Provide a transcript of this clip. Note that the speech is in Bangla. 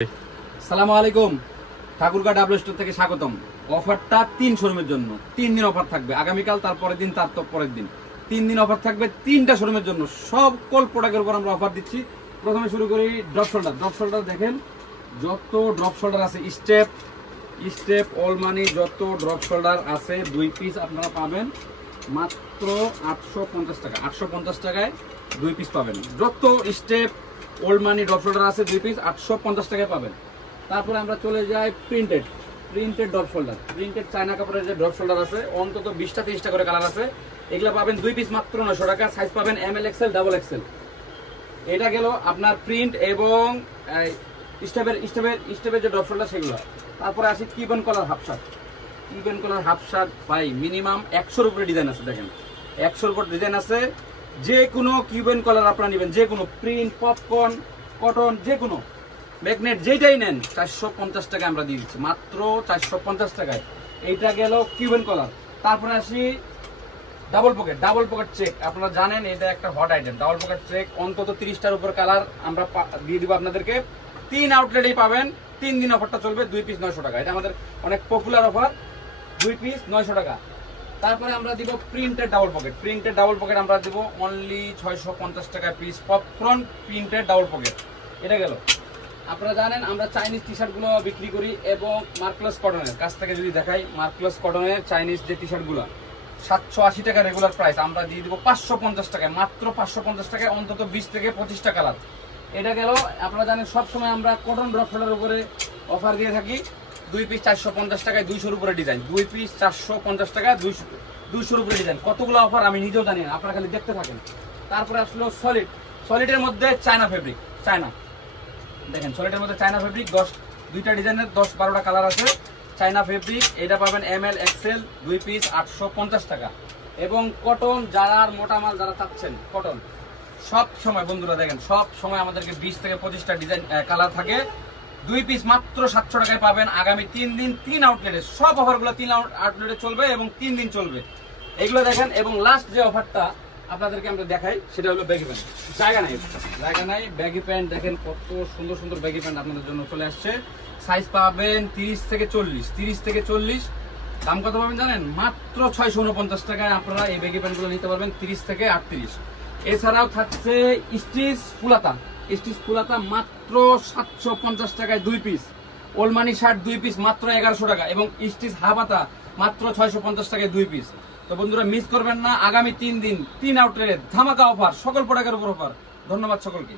আসসালামু আলাইকুম, ঠাকুরগাঁ ডাবল স্টোর থেকে স্বাগতম। অফারটা 3 শোরুমের জন্য, 3 দিন অফার থাকবে। আগামীকাল, তারপরের দিন, তার পরের দিন 3 দিন অফার থাকবে 3টা শোরুমের জন্য। সকল প্রোডাক্টের উপর আমরা অফার দিচ্ছি। প্রথমে শুরু করি ড্রপ শোল্ডার। ড্রপ শোল্ডার দেখেন, যত ড্রপ শোল্ডার আছে, স্টেপ অল মানি যত ড্রপ শোল্ডার আছে 2 পিস আপনারা পাবেন মাত্র 850 টাকা। 850 টাকায় 2 পিস পাবেন। যত স্টেপ ওল্ড মানি ড্রপ শোল্ডার আছে 2 পিস 850 টাকায় পাবেন। তারপরে আমরা চলে যাই printed drop shoulder. Printed China কাপড়ের যে ড্রপ শোল্ডার আছে, অন্তত 20টা 30টা করে কালার আছে। এগুলো পাবেন 2 পিস মাত্র 900 টাকা। সাইজ পাবেন ML XL ডাবল XL। এটা গেল আপনার প্রিন্ট এবং স্টেপের যে ড্রপ শোল্ডার সেগুলো। তারপরে আসি Cuban collar half shirt. Cuban collar half shirt ভাই মিনিমাম 100-র উপরে ডিজাইন আছে। দেখেন 100-র উপর ডিজাইন আছে। যে কোনো কিউবেন কলার আপনারা নেবেন, যে কোনো প্রিন্ট, পপকর্ন, কটন, যে কোনো ম্যাগনেট যেটাই নেন 450 টাকা আমরা দিয়ে দিচ্ছি মাত্র 450 টাকায়। এইটা গেল কিউবেন কলার। তারপরে আসি ডাবল পকেট চেক। আপনারা জানেন এটা একটা hot item. Double pocket check অন্তত 30টার উপর কালার আমরা দিয়ে দিব আপনাদেরকে। 3 আউটলেটেই পাবেন। 3 দিন অফারটা চলবে। 2 পিস 900 টাকা। এটা আমাদের অনেক পপুলার অফার। 2 পিস 900 টাকা। তারপরে আমরা দিব প্রিন্টেড ডাবল পকেট আমরা দিব অনলি 650 টাকা piece. Popcorn printed double pocket. এটা গেল। আপনারা জানেন আমরা চাইনিজ টি শার্ট গুলো বিক্রি করি এবং মার্কলেস কটনের কাছ থেকে যদি দেখাই, মার্কলেস কটনের চাইনিজ যে টি শার্ট গুলো 780 টাকা রেগুলার প্রাইস, আমরা দিয়ে দিব 550 টাকায়। মাত্র 550 টাকায় অন্তত 20 থেকে 25টা কালার। এটা গেল। আপনারা জানেন সবসময় আমরা কটন ড্রপ শোল্ডারের উপরে অফার দিয়ে থাকি। 2 পিস 450 টাকায় 200-র উপরে ডিজাইন। 2 পিস 450 টাকা 200-র উপরে ডিজাইন। কতগুলো অফার আমি নিজেও জানি না, আপনারা খালি দেখতে থাকেন। তারপরে আসলো সলিডের মধ্যে চায়না ফেব্রিক। দেখেন সলিডের মধ্যে চায়না ফেব্রিক 2টা ডিজাইনের 10-12টা কালার আছে। চায়না ফেব্রিক এটা পাবেন ML XL 2 পিস 850 টাকা। এবং কটন যারা মোটা মাল যারা চাচ্ছেন, কটন সব সময় বন্ধুরা দেখেন সব সময় আমাদেরকে 20 থেকে 25টা ডিজাইন কালার থাকে। 2 পিস মাত্র 700 টাকায় পাবেন। আগামী 3 দিন 3 আউটলেটে সব অফারগুলো 3 আউটলেটে চলবে এবং 3 দিন চলবে। এগুলো দেখেন। এবং লাস্ট যে অফারটা আপনাদেরকে আমরা দেখাই সেটা হলো ব্যাগি প্যান্ট। জায়গা নাই ব্যাগি প্যান্ট। দেখেন কত সুন্দর ব্যাগি প্যান্ট আপনাদের জন্য চলে আসছে। সাইজ পাবেন 30 থেকে 40। দাম কত পাবেন জানেন? মাত্র 649 টাকায় আপনারা এই ব্যাগি প্যান্টগুলো নিতে পারবেন 30 থেকে 38। এছাড়াও থাকছে স্টিচ ফুলাতা মাত্র 750 টাকায় 2 পিস। ওলমানি শার্ট 2 পিস মাত্র 1100 টাকা। এবং স্টিচ হাফাতা মাত্র 650 টাকায় 2 পিস। তো বন্ধুরা মিস করবেন না। আগামী 3 দিন 3 আউটলেটে ধামাকা অফার, সকল প্রোডাক্টের উপর অফার। ধন্যবাদ সকলকে।